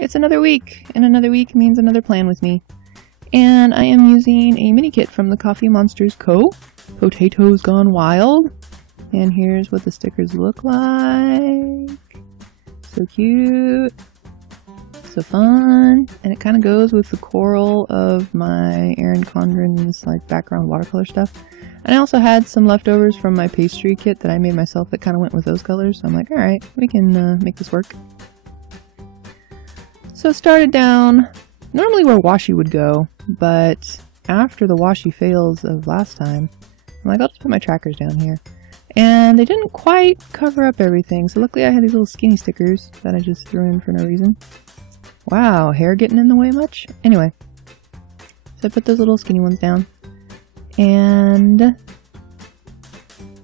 It's another week, and another week means another plan with me. And I am using a mini kit from the Monsterz Co. Potatoes Gone Wild. And here's what the stickers look like. So cute. So fun. And it kind of goes with the coral of my Erin Condren's like background watercolor stuff. And I also had some leftovers from my pastry kit that I made myself that kind of went with those colors. So I'm like, alright, we can make this work. So started down normally where washi would go, but after the washi fails of last time, I'm like, I'll just put my trackers down here. And they didn't quite cover up everything, so luckily I had these little skinny stickers that I just threw in for no reason. Wow, hair getting in the way much? Anyway, so I put those little skinny ones down. And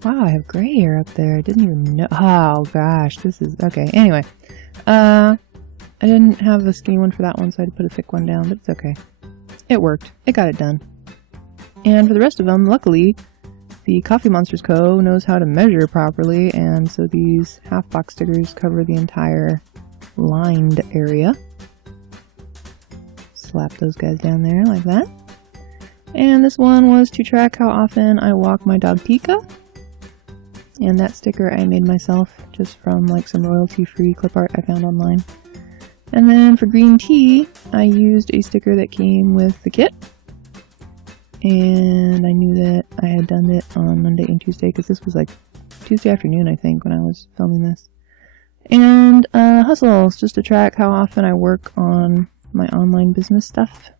wow, I have gray hair up there. I didn't even know. Oh gosh, this is okay. Anyway, I didn't have a skinny one for that one, so I had to put a thick one down, but it's okay. It worked. It got it done. And for the rest of them, luckily, the Monsterz Co. knows how to measure properly, and so these half box stickers cover the entire lined area. Slap those guys down there like that. And this one was to track how often I walk my dog Tika. And that sticker I made myself just from like some royalty-free clip art I found online. And then for green tea, I used a sticker that came with the kit. And I knew that I had done it on Monday and Tuesday because this was like Tuesday afternoon, I think, when I was filming this. And hustles, just to track how often I work on my online business stuff.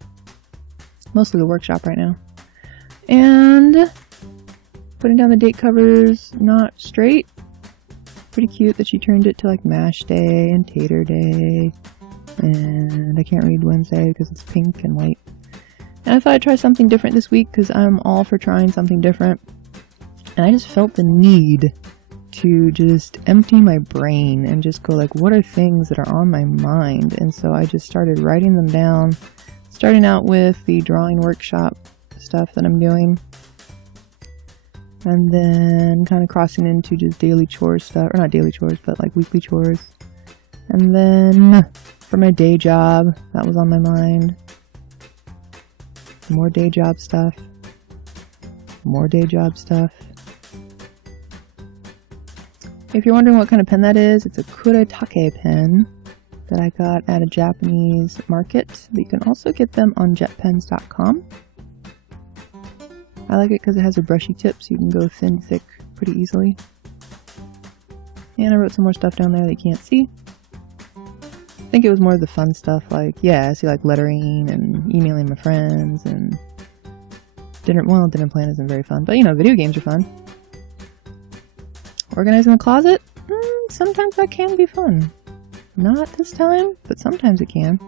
Mostly the workshop right now. And putting down the date covers not straight. Pretty cute that she turned it to like mash day and tater day. And I can't read Wednesday because it's pink and white. And I thought I'd try something different this week because I'm all for trying something different. And I just felt the need to just empty my brain and just go like, what are things that are on my mind? And so I just started writing them down, starting out with the drawing workshop stuff that I'm doing. And then kind of crossing into just daily chores stuff, or not daily chores, but like weekly chores. And then for my day job, that was on my mind. More day job stuff. More day job stuff. If you're wondering what kind of pen that is, it's a Kuretake pen that I got at a Japanese market. But you can also get them on jetpens.com. I like it because it has a brushy tip, so you can go thin, thick pretty easily. And I wrote some more stuff down there that you can't see. I think it was more of the fun stuff, like, yeah, I see like lettering and emailing my friends and dinner plan isn't very fun, but you know, video games are fun. Organizing the closet? Sometimes that can be fun. Not this time, but sometimes it can.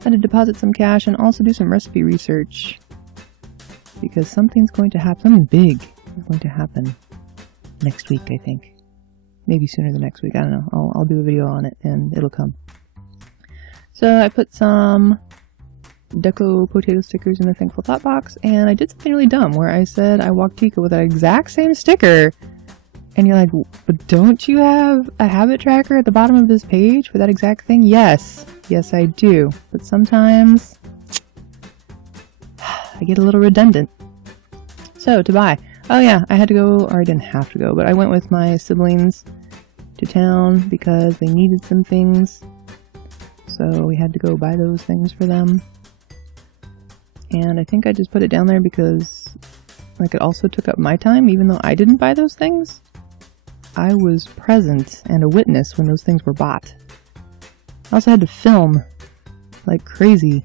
I had to deposit some cash and also do some recipe research. Because something's going to happen, something big is going to happen next week, I think. Maybe sooner than next week, I don't know. I'll do a video on it and it'll come. So I put some deco potato stickers in the Thankful Thought box, and I did something really dumb where I said I walked Tika with that exact same sticker. And you're like, but don't you have a habit tracker at the bottom of this page for that exact thing? Yes. Yes, I do. But sometimes I get a little redundant. So, to buy. Oh yeah, I had to go, or I didn't have to go, but I went with my siblings to town because they needed some things. So we had to go buy those things for them. And I think I just put it down there because like it also took up my time, even though I didn't buy those things. I was present and a witness when those things were bought. I also had to film like crazy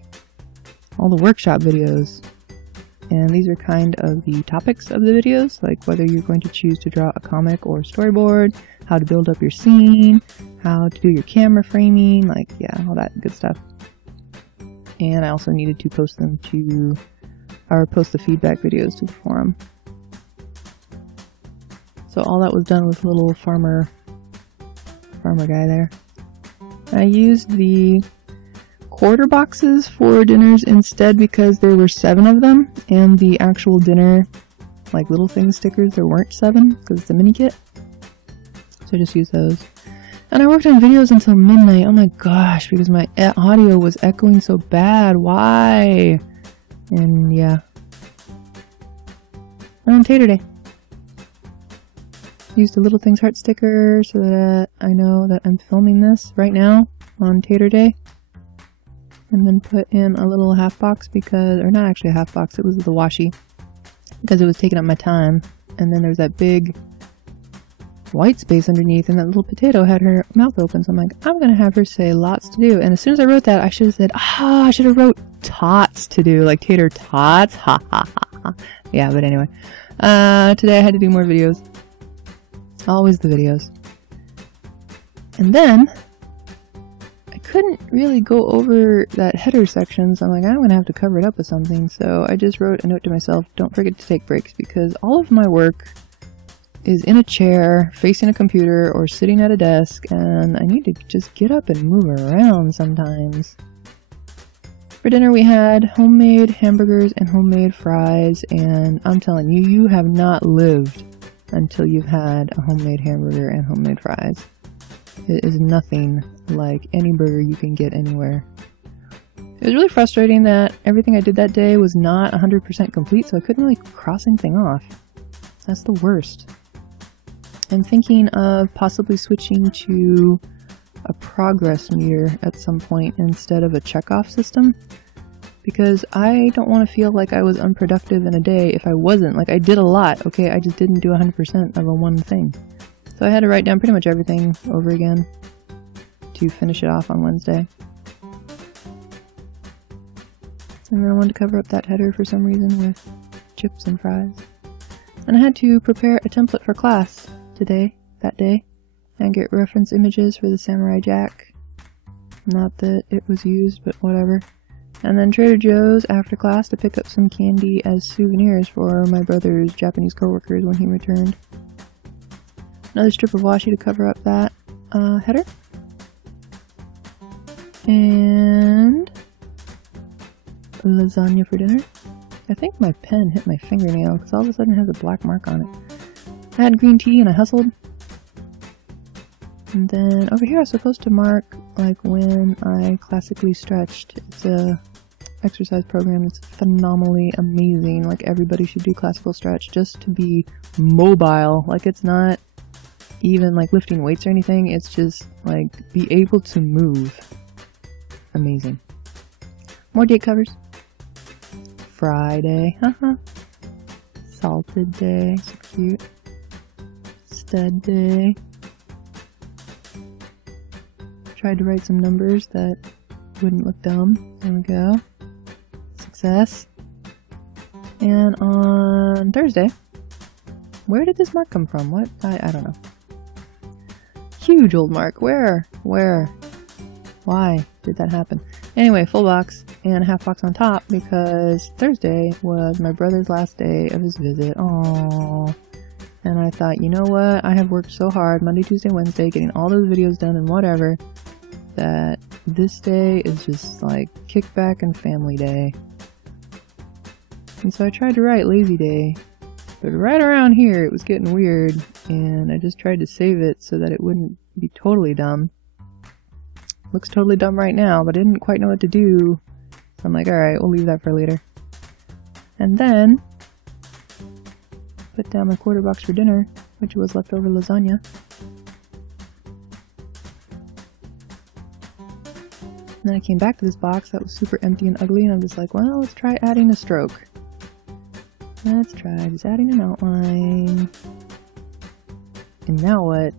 all the workshop videos. And these are kind of the topics of the videos, like whether you're going to choose to draw a comic or storyboard, how to build up your scene, how to do your camera framing, like, yeah, all that good stuff. And I also needed to post them to, or post the feedback videos to the forum. So all that was done with little farmer guy there. I used the quarter boxes for dinners instead because there were 7 of them, and the actual dinner, like little thing stickers, there weren't 7 because it's a mini kit. So I just used those. And I worked on videos until midnight. Oh my gosh, because my audio was echoing so bad. Why? And yeah. And on Tater Day, used a Little Things Heart sticker so that I know that I'm filming this right now on Tater Day. And then put in a little half box because, or not actually a half box, it was the washi, because it was taking up my time. And then there's that big white space underneath, and that little potato had her mouth open, so I'm like, I'm gonna have her say lots to do. And as soon as I wrote that, I should have said, I should have wrote tots to do, like tater tots, ha ha ha ha. Yeah, but anyway, today I had to do more videos. Always the videos. And then I couldn't really go over that header section, so I'm like, I'm gonna have to cover it up with something. So I just wrote a note to myself, don't forget to take breaks, because all of my work is in a chair, facing a computer, or sitting at a desk, and I need to just get up and move around sometimes. For dinner we had homemade hamburgers and homemade fries, and I'm telling you, you have not lived until you've had a homemade hamburger and homemade fries. It is nothing like any burger you can get anywhere. It was really frustrating that everything I did that day was not 100% complete, so I couldn't really cross anything off. That's the worst. I'm thinking of possibly switching to a progress meter at some point instead of a checkoff system, because I don't want to feel like I was unproductive in a day if I wasn't. Like, I did a lot, okay, I just didn't do 100% of a one thing. So I had to write down pretty much everything over again to finish it off on Wednesday. And then I wanted to cover up that header for some reason with chips and fries. And I had to prepare a template for class that day, and get reference images for the Samurai Jack. Not that it was used, but whatever. And then Trader Joe's after class to pick up some candy as souvenirs for my brother's Japanese coworkers when he returned. Another strip of washi to cover up that header. And lasagna for dinner. I think my pen hit my fingernail because all of a sudden it has a black mark on it. I had green tea and I hustled. And then over here I was supposed to mark like when I classically stretched. It's a exercise program that's phenomenally amazing. Like, everybody should do classical stretch just to be mobile. Like, it's not even like lifting weights or anything. It's just like be able to move. Amazing. More date covers. Friday. Salted day. So cute. Stud day. Tried to write some numbers that wouldn't look dumb. There we go. Success. And on Thursday, where did this mark come from? What? I don't know. Huge old mark. Where? Why did that happen? Anyway, full box and a half box on top because Thursday was my brother's last day of his visit. Aww. And I thought, you know what? I have worked so hard Monday, Tuesday, Wednesday, getting all those videos done and whatever, that this day is just like kickback and family day. And so I tried to write lazy day, but right around here it was getting weird, and I just tried to save it so that it wouldn't be totally dumb. Looks totally dumb right now, but I didn't quite know what to do. So I'm like, alright, we'll leave that for later. And then put down my quarter box for dinner, which was leftover lasagna. And then I came back to this box that was super empty and ugly, and I'm just like, well, let's try adding a stroke. Let's try just adding an outline. And now what?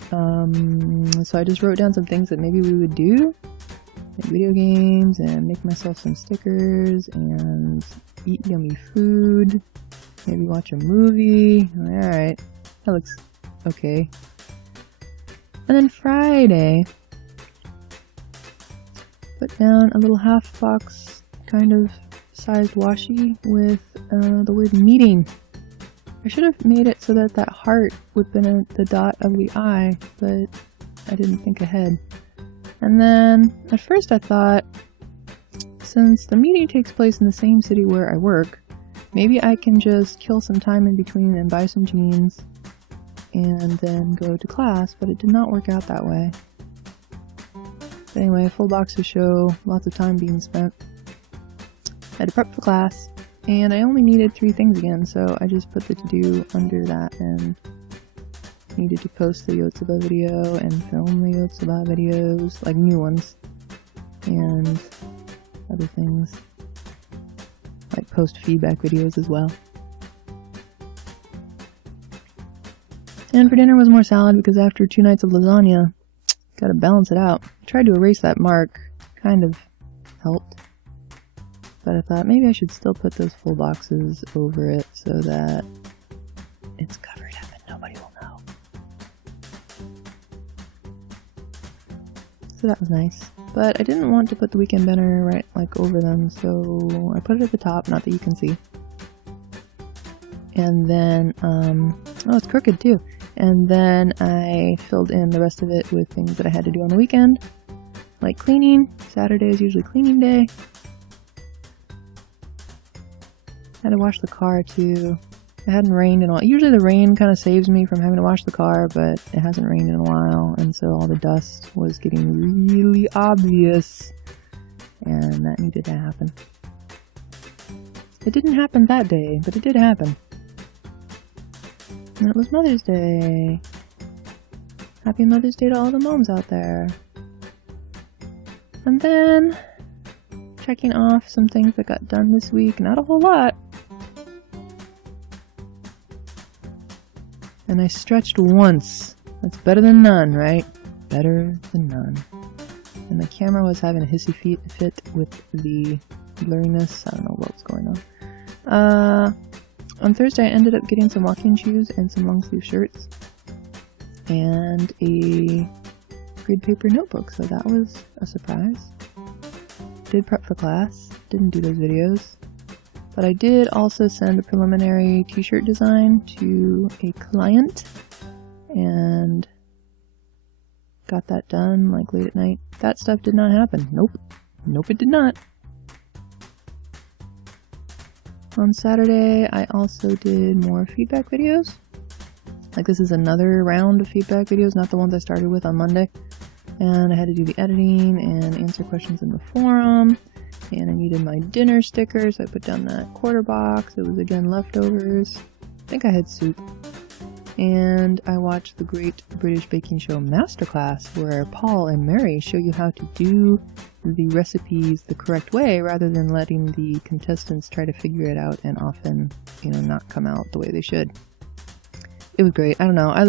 So I just wrote down some things that maybe we would do. Like video games, and make myself some stickers, and eat yummy food. Maybe watch a movie. Alright, that looks okay. And then Friday, put down a little half box kind of sized washi with the word meeting. I should have made it so that that heart would have been the dot of the eye, but I didn't think ahead. And then at first I thought, since the meeting takes place in the same city where I work, maybe I can just kill some time in between and buy some jeans and then go to class, but it did not work out that way. But anyway, full box to show, lots of time being spent. I had to prep for class, and I only needed 3 things again, so I just put the to-do under that and needed to post the Yotsuba video and film the Yotsuba videos, like new ones, and other things, like post feedback videos as well. And for dinner was more salad because after 2 nights of lasagna, gotta balance it out. I tried to erase that mark, kind of helped, but I thought maybe I should still put those full boxes over it so that it's covered up and nobody will know. So that was nice. But I didn't want to put the weekend banner right like over them, so I put it at the top, not that you can see. And then, oh, it's crooked too. And then I filled in the rest of it with things that I had to do on the weekend, like cleaning. Saturday is usually cleaning day. Had to wash the car too. It hadn't rained in a while. Usually the rain kind of saves me from having to wash the car, but it hasn't rained in a while, and so all the dust was getting really obvious, and that needed to happen. It didn't happen that day, but it did happen. And it was Mother's Day. Happy Mother's Day to all the moms out there. And then, checking off some things that got done this week. Not a whole lot. And I stretched once. That's better than none, right? Better than none. And the camera was having a hissy fit with the blurriness. I don't know what was going on. On Thursday I ended up getting some walking shoes and some long sleeve shirts. And a grid paper notebook, so that was a surprise. Did prep for class. Didn't do those videos. But I did also send a preliminary t-shirt design to a client and got that done like late at night. That stuff did not happen. Nope. Nope, it did not. On Saturday, I also did more feedback videos. Like this is another round of feedback videos, not the ones I started with on Monday. And I had to do the editing and answer questions in the forum. And I needed my dinner stickers. I put down that quarter box. It was again leftovers. I think I had soup. And I watched the Great British Baking Show Masterclass, where Paul and Mary show you how to do the recipes the correct way rather than letting the contestants try to figure it out and often, you know, not come out the way they should. It was great. I don't know. I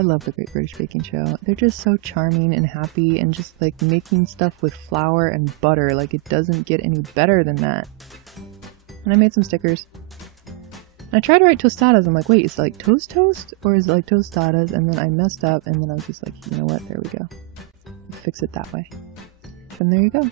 love the Great British Baking Show. They're just so charming and happy and just like making stuff with flour and butter. Like it doesn't get any better than that. And I made some stickers. And I tried to write tostadas. I'm like, wait, is it like toast or is it like tostadas? And then I messed up and then I was just like, you know what? There we go. Fix it that way. And there you go.